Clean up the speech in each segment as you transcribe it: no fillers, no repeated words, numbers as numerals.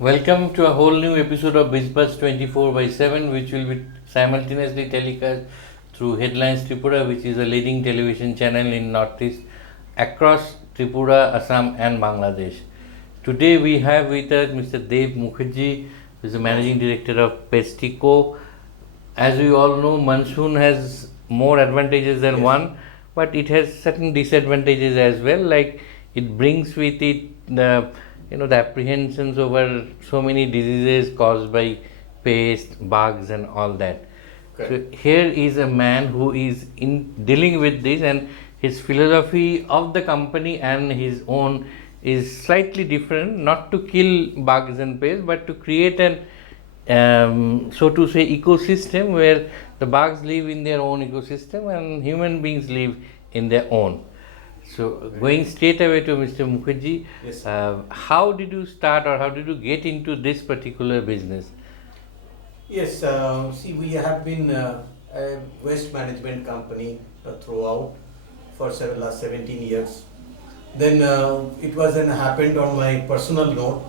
Welcome to a whole new episode of BizBuzz 24 by 7, which will be simultaneously telecast through Headlines Tripura, which is a leading television channel in Northeast across Tripura, Assam, and Bangladesh. Today we have with us Mr. Dev Mukherjee, who is the managing director of Pestico. As we all know, monsoon has more advantages than one, but it has certain disadvantages as well. Like it brings with it the apprehensions over so many diseases caused by pests, bugs, and all that. So here is a man who is in dealing with this, and his philosophy of the company and his own is slightly different. Not to kill bugs and pests, but to create an so to say ecosystem where the bugs live in their own ecosystem and human beings live in their own. So going straight away to Mr. Mukherjee, Yes. how did you start or how did you get into this particular business? Yes, see, we have been a waste management company throughout for last 17 years. Then it was then happened on my personal note,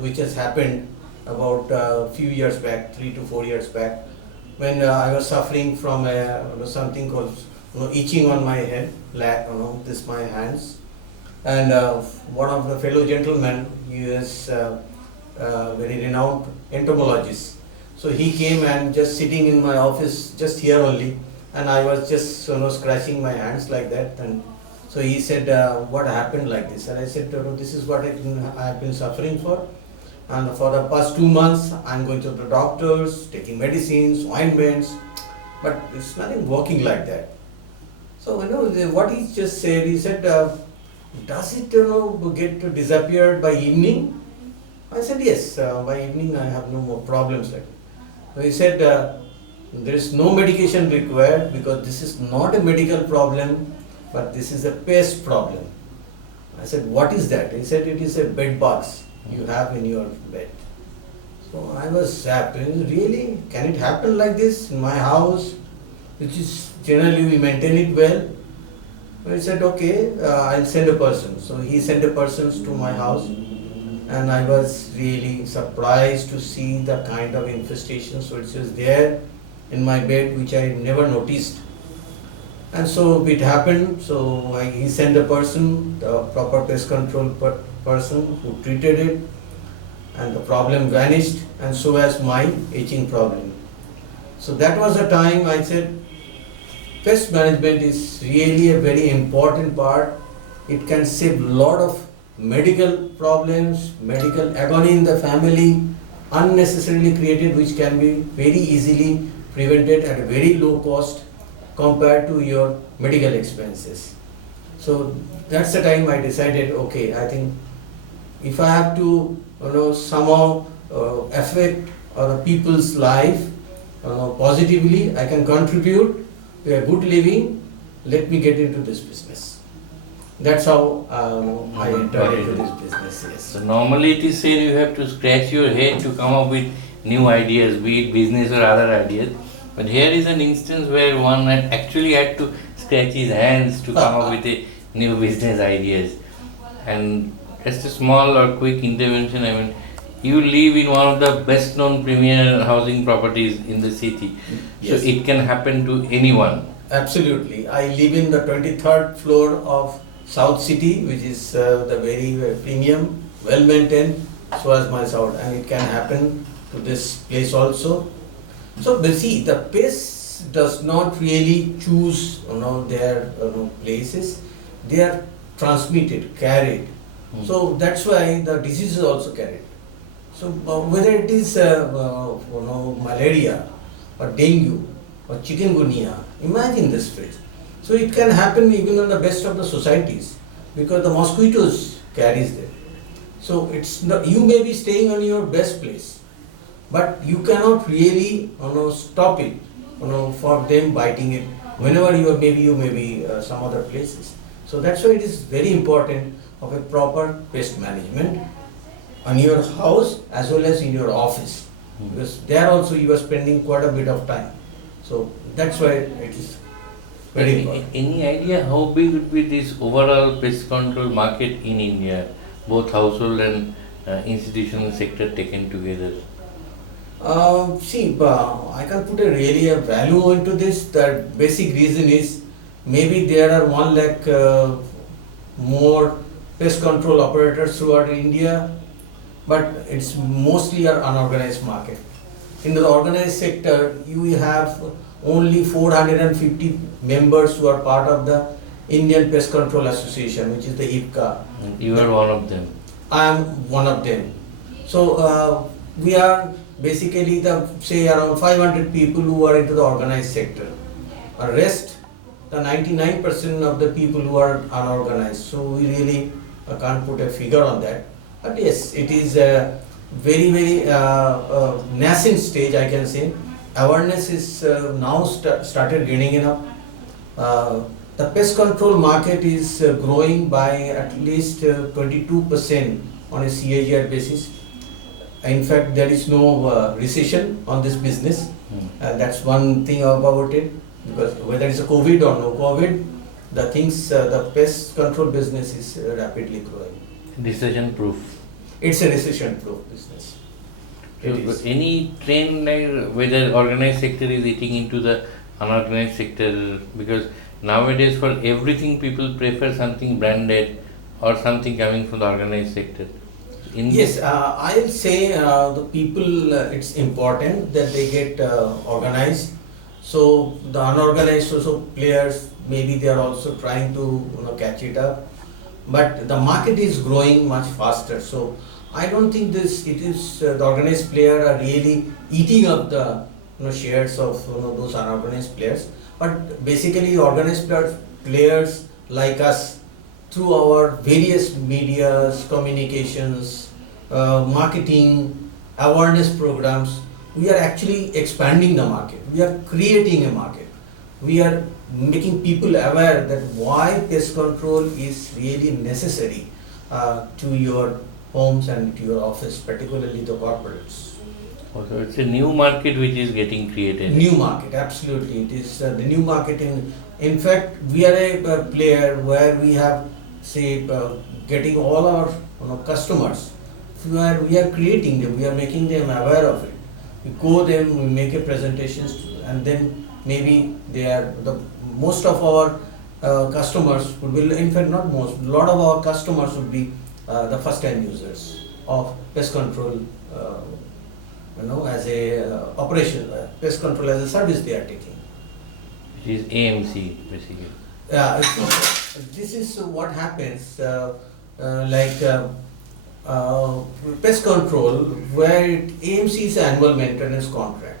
which has happened about a few years back, 3 to 4 years back, when I was suffering from something called itching on my head, this my hands, and one of the fellow gentlemen, he is very renowned entomologist. So he came and just sitting in my office, just here only, and I was just scratching my hands like that. And so he said, "What happened like this?" And I said, "This is what I have been suffering for, and for the past 2 months, I'm going to the doctors, taking medicines, ointments, but it's nothing working like that." So what he just said, he said, "Does it get to disappear by evening?" I said, "Yes, by evening I have no more problems like that." So he said, "There is no medication required because this is not a medical problem, but this is a pest problem." I said, "What is that?" He said, "It is a bed bugs you have in your bed." So I was happy. Really? Can it happen like this in my house, which is generally we maintain it well? I said, "Okay, I'll send a person." So he sent a person to my house, and I was really surprised to see the kind of infestations which is there in my bed, which I never noticed. And so it happened. So he sent a person, the proper pest control person, who treated it, and the problem vanished, and so has my itching problem. So that was the time I said, pest management is really a very important part. It can save a lot of medical problems, medical agony in the family, unnecessarily created, which can be very easily prevented at a very low cost compared to your medical expenses. So that's the time I decided, okay, I think if I have to somehow affect other people's life positively, I can contribute to a good living. Let me get into this business. That's how I entered into this business. Yes. So normally it is said you have to scratch your head to come up with new ideas, be it business or other ideas. But here is an instance where one actually had to scratch his hands to come up with a new business ideas. And just a small or quick intervention, I mean, you live in one of the best known premier housing properties in the city. Yes. So it can happen to anyone. Absolutely. I live in the 23rd floor of South City, which is the very premium, well maintained, so as my South, and it can happen to this place also. So, but see, the pest does not really choose their places; they are transmitted, carried. So that's why the disease is also carried. So whether it is malaria or dengue or chikungunya, imagine this phrase. So it can happen even in the best of the societies because the mosquitoes carries them. So it's not, you may be staying on your best place, but you cannot really stop it for them biting it whenever you may be some other places. So that's why it is very important of a proper pest management on your house as well as in your office, because there also you are spending quite a bit of time. So that's why it is very important. Any idea how big would be this overall pest control market in India, both household and institutional sector taken together? I can put a value into this. The basic reason is maybe there are 1 lakh more pest control operators throughout India, but it's mostly an unorganized market. In the organized sector, you have only 450 members who are part of the Indian Pest Control Association, which is the IPCA. And you are one of them. I am one of them. So we are basically say around 500 people who are into the organized sector. The rest, the 99% of the people who are unorganized. So we really can't put a figure on that. But yes, it is a very nascent stage, I can say. Awareness is now started gaining up. The pest control market is growing by at least 22% on a CAGR basis. In fact, there is no recession on this business. That's one thing about it. Because whether it's a COVID or no COVID, the pest control business is rapidly growing. Recession proof. It's a recession proof business. So any trend like whether organized sector is eating into the unorganized sector, because nowadays for everything people prefer something branded or something coming from the organized sector. Yes, I'll say the people, it's important that they get organized. So the unorganized also players, maybe they are also trying to catch it up. But the market is growing much faster. So I don't think the organized players are really eating up the shares of those unorganized players. But basically organized players like us, through our various medias, communications, marketing, awareness programs, we are actually expanding the market. We are creating a market. We are making people aware that why pest control is really necessary to your homes and to your office, particularly the corporates. So it's a new market which is getting created. New market, absolutely. It is the new market. In fact, we are a player where we have, getting all our customers. We are creating them. We are making them aware of it. We go them, we make a presentations, and then maybe most of our customers would be, in fact not most, a lot of our customers would be the first time users of pest control. As a operation, pest control as a service they are taking. Which is AMC basically. Yeah, this is what happens. Pest control, where AMC is an annual maintenance contract.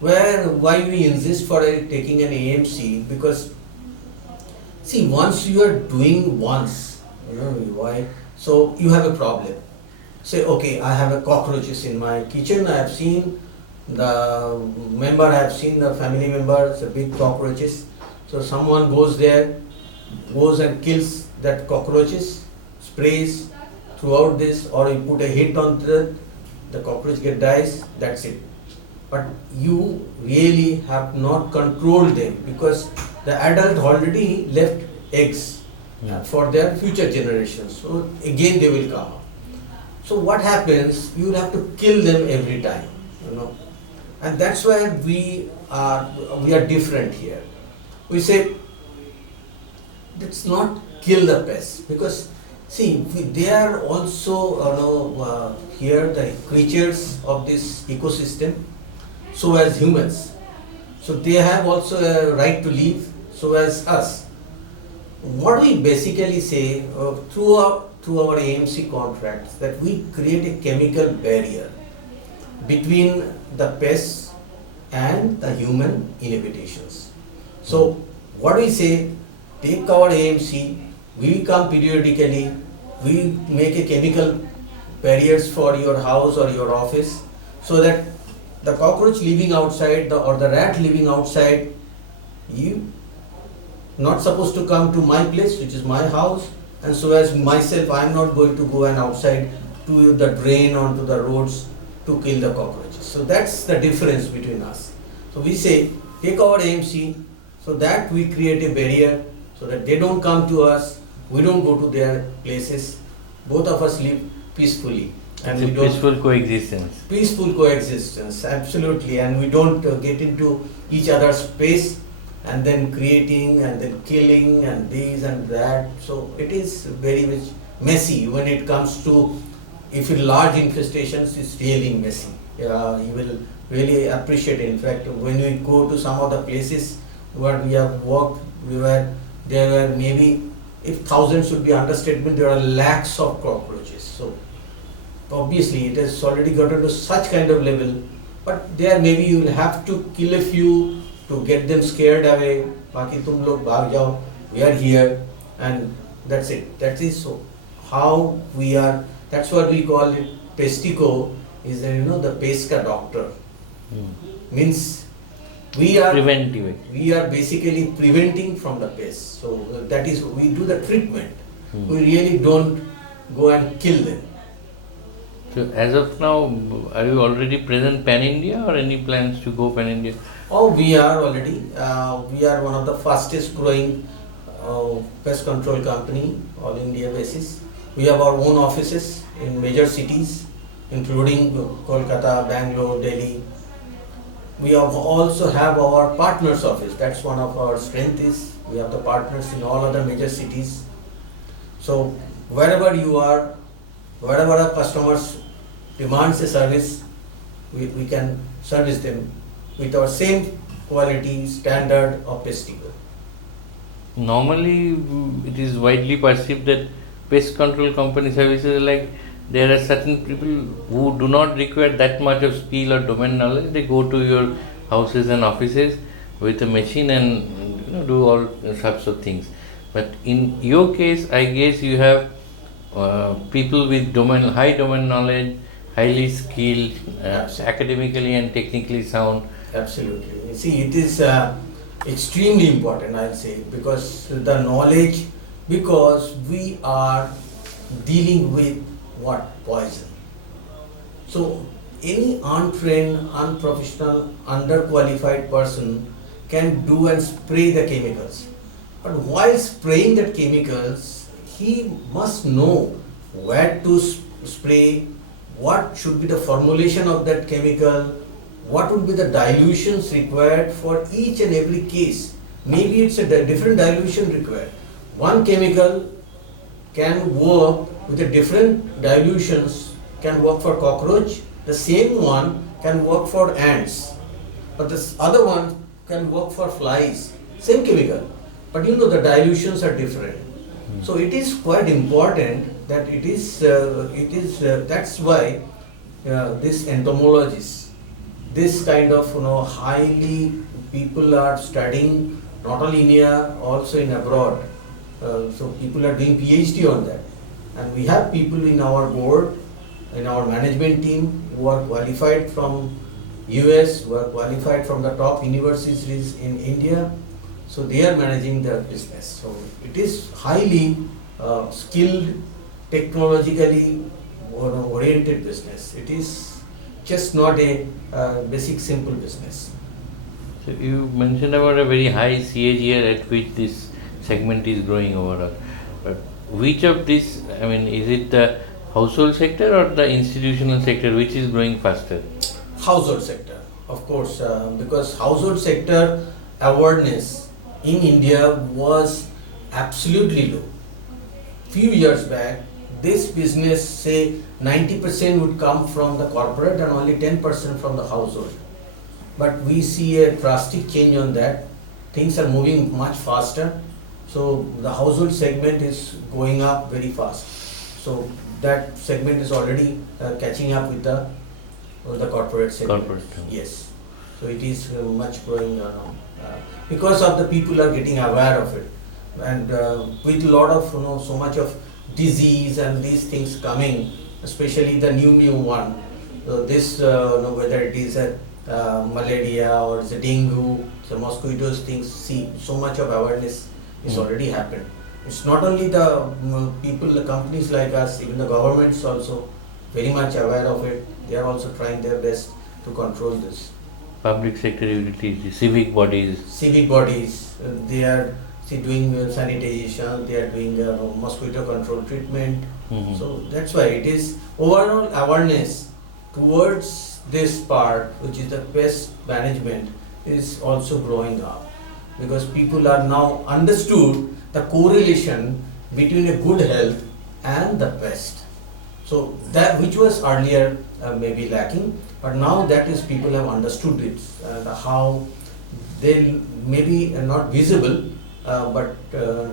Why we insist for taking an AMC? Because once you are doing once, why? So you have a problem. Say, okay, I have a cockroaches in my kitchen. I have seen the family member, it's a big cockroaches. So someone goes and kills that cockroaches, sprays throughout this, or you put a hit on the cockroach dies, that's it. But you really have not controlled them, because the adult already left eggs for their future generations. So again they will come up. So what happens? You will have to kill them every time, and that's why we are different here. We say, let's not kill the pests, because they are also here the creatures of this ecosystem, so as humans. So they have also a right to live, so as us. What we basically say through our AMC contracts, that we create a chemical barrier between the pests and the human inhabitations. So what we say, take our AMC, we come periodically, we make a chemical barriers for your house or your office, so that the cockroach living outside or the rat living outside, you not supposed to come to my place, which is my house, and so as myself, I am not going to go and outside to the drain onto the roads to kill the cockroaches. So that's the difference between us. So we say, take our AMC, so that we create a barrier, so that they don't come to us, we don't go to their places, both of us live peacefully, and It's a we don't peaceful coexistence. peaceful coexistence, absolutely, and we don't get into each other's space and then creating and then killing and this and that. So it is very much messy when it comes to, if it large infestations, it's really messy. You will really appreciate it. In fact, when we go to some of the places where we have worked, there were maybe, if thousands would be understatement, there are lakhs of cockroaches. So obviously it has already gotten to such kind of level, but there maybe you will have to kill a few to get them scared away. Baki tum log bhag jao, we are here, and that's it. That is so how we are. That's what we call it. Pestico is the pest ka doctor. Means we are Preventive. we are basically preventing from the pest. So that is, we do the treatment. We really don't go and kill them. So as of now, are you already present pan India or any plans to go pan India? Oh, we are already. We are one of the fastest growing pest control company, all India basis. We have our own offices in major cities, including Kolkata, Bangalore, Delhi. We also have our partners office. That's one of our strength is we have the partners in all other major cities. So wherever you are, wherever our customers demands a service, we can service them with our same quality standard of Pestico. Normally, it is widely perceived that pest control company services are like there are certain people who do not require that much of skill or domain knowledge. They go to your houses and offices with a machine and do all sorts of things. But in your case, I guess you have people with high domain knowledge, highly skilled, academically and technically sound. Absolutely. You see, it is extremely important, I'll say, because the knowledge, because we are dealing with what? Poison. So any untrained, unprofessional, underqualified person can do and spray the chemicals. But while spraying that chemicals, he must know where to spray, what should be the formulation of that chemical, what would be the dilutions required for each and every case. Maybe it's a different dilution required. One chemical can work with the different dilutions, can work for cockroach, the same one can work for ants, but this other one can work for flies, same chemical, but the dilutions are different. So it is quite important that that's why this entomologists, this kind of highly people are studying not only in India, also in abroad. So people are doing PhD on that, and we have people in our board, in our management team who are qualified from US, who are qualified from the top universities in India. So they are managing the business. So it is highly skilled, technologically oriented business. It is just not a basic simple business. So you mentioned about a very high CAGR at which this segment is growing overall. But which of this, I mean, is it the household sector or the institutional sector which is growing faster? Household sector, of course, because household sector awareness in India was absolutely low. Few years back, this business, say 90% would come from the corporate and only 10% from the household. But we see a drastic change on that. Things are moving much faster. So the household segment is going up very fast. So that segment is already catching up with the corporate segment. Corporate. Yes. So it is much growing because of the people are getting aware of it, and with a lot of so much of disease and these things coming, especially the new one. So this whether it is a malaria or it's a dengue, so mosquitoes things. See, so much of awareness is already happened. It's not only the people, the companies like us, even the governments also very much aware of it. They are also trying their best to control this. Public sector utilities, civic bodies. Civic bodies, they are doing sanitation, they are doing mosquito control treatment. Mhm. So that's why it is overall awareness towards this part, which is the pest management, is also growing up, because people are now understood the correlation between a good health and the pest. So that which was earlier maybe lacking, but now that is people have understood it, how they maybe are not visible, but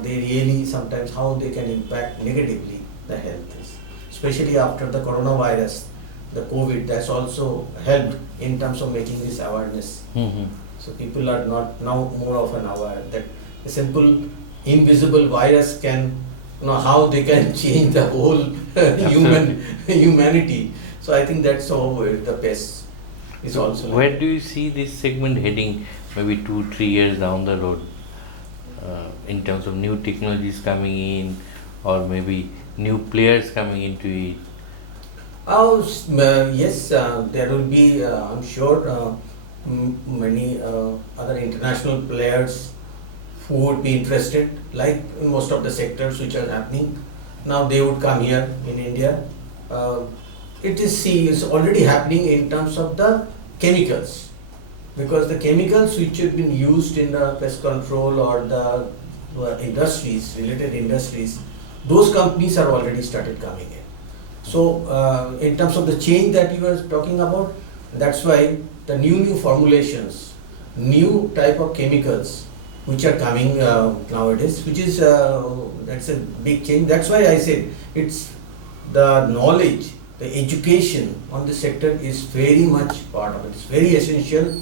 they really sometimes how they can impact negatively the health, especially after the coronavirus, the COVID. That's also helped in terms of making this awareness. Mhm. So people are not now more often aware that a simple invisible virus can, how they can change the whole humanity. So I think that's how the pest is also. Where do you see this segment heading, maybe 2-3 years down the road, in terms of new technologies coming in, or maybe new players coming into it? Yes, there will be, I'm sure, many other international players who would be interested, like in most of the sectors which are happening. Now they would come here in India. It's already happening in terms of the chemicals, because the chemicals which have been used in the pest control or the industries, related industries, those companies are already started coming in. So in terms of the change that you were talking about, that's why the new formulations, new type of chemicals which are coming nowadays, which is that's a big change. That's why I said it's the knowledge, the education on this sector is very much part of it. It's very essential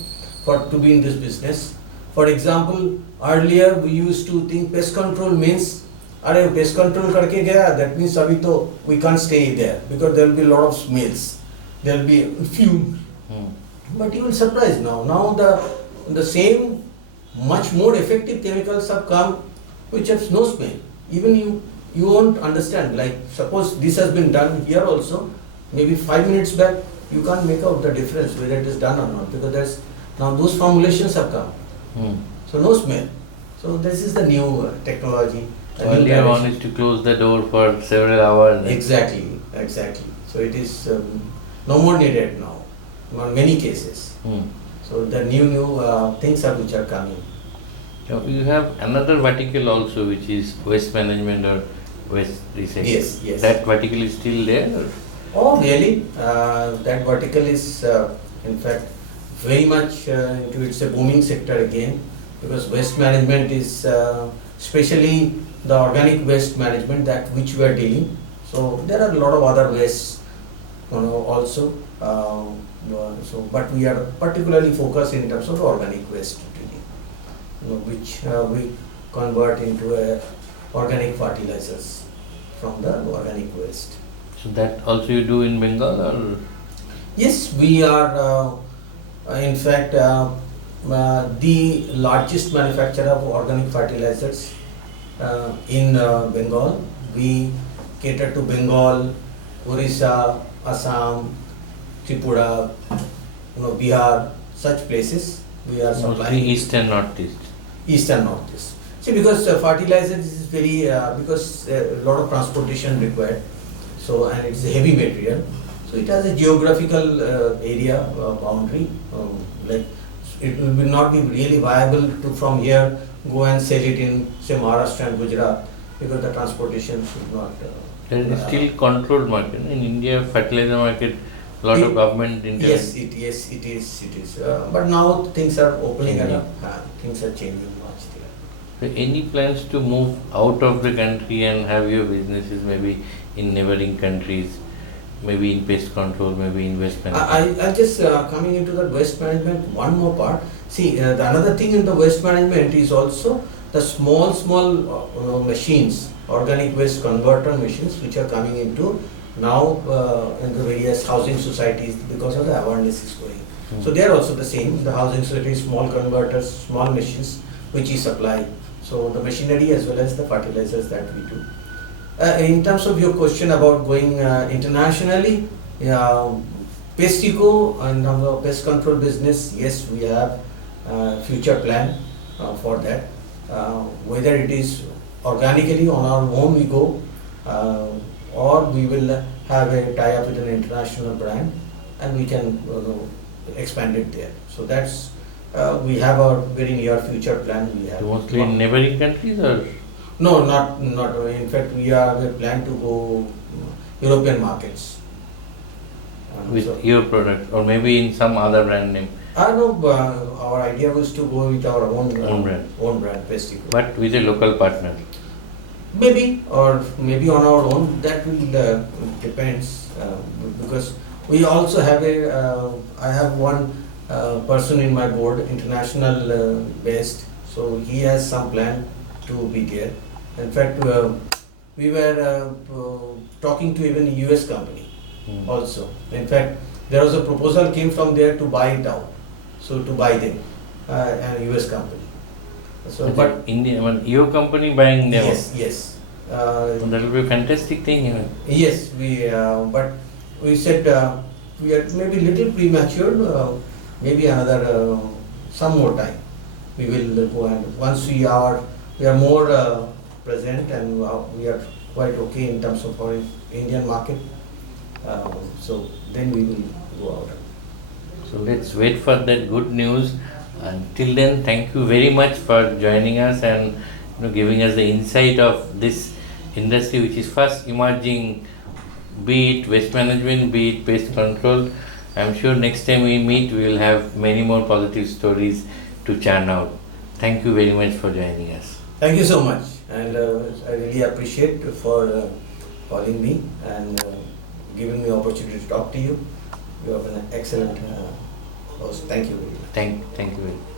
for to be in this business. For example, earlier we used to think pest control means, अरे pest control करके गया, that means अभी तो we can't stay there because there will be a lot of smells, there will be fumes. But you will surprise now. Now the same much more effective chemicals have come which have no smell. Even you won't understand. Like suppose this has been done here also, maybe 5 minutes back, you can't make out the difference whether it is done or not, because there's now those formulations have come. So no smell. So this is the new technology. Earlier one is to close the door for several hours. Exactly. So it is no more needed now, in many cases. So the new things which are coming. You have another vertical also, which is waste management or waste recycling. Yes. That vertical is still there? Or? Oh, really? That vertical is, in fact, very much into it's a booming sector again, because waste management is, especially the organic waste management that which we are dealing. So there are a lot of other wastes, also. But we are particularly focused in terms of organic waste dealing, which we convert into organic fertilizers from the organic waste. So that also you do in Bengal, or? Yes, we are in fact the largest manufacturer of organic fertilizers in Bengal. We cater to Bengal, Orissa, Assam, Tripura, Bihar, such places. We are Mostly supplying east and northeast. east and northeast. See, because fertilizers is very because a lot of transportation required. So and it's a heavy material. So it has a geographical area boundary. Like it will not be really viable to from here go and sell it in say Maharashtra and Gujarat, because the transportation should not. There is still controlled market in India. Fertilizer market, lot of government intervention. Yes, it is. But now things are opening up. Things are changing much there. So any plans to move out of the country and have your businesses maybe in neighboring countries, maybe in pest control, maybe in waste management? I just coming into the waste management, one more part. See, the another thing in the waste management is also the small machines, organic waste converter machines, which are coming into now in the various housing societies, because of the awareness is going. So they are also the same. The housing societies, small converters, small machines, which is supply. So the machinery as well as the fertilizers that we do. In terms of your question about going internationally, Pestico and our pest control business, yes, we have future plan for that. whether it is organically on our own we go, or we will have a tie-up with an international brand and we can expand it there. So that's we have our very near future plan. We have Mostly in neighboring countries or no, not. In fact, we plan to go European markets. with So, your product or maybe in some other brand name, I know our idea was to go with our Own brand. own brand, Pestico. but with a local partner. Maybe, or maybe on our own. That will depends because we also have I have one person in my board, international based. So he has some plan to be there. In fact, we were talking to even a US company Hmm. also. In fact, there was a proposal came from there to buy it out. So to buy them, a US company. So, but India, your company buying them. yes, yes. So that will be a fantastic thing. Yes, but we said we are maybe little premature. Maybe another some more time. We will go, and once we are more present and we are quite okay in terms of our Indian market. So then we will go out. So let's wait for that good news. Until then, thank you very much for joining us and giving us the insight of this industry, which is fast emerging, be it waste management, be it pest control. I'm sure next time we meet, we will have many more positive stories to churn out. Thank you very much for joining us. Thank you so much, and I really appreciate for calling me and giving me opportunity to talk to you. You have an excellent host. Thank you very much. Thank you very much.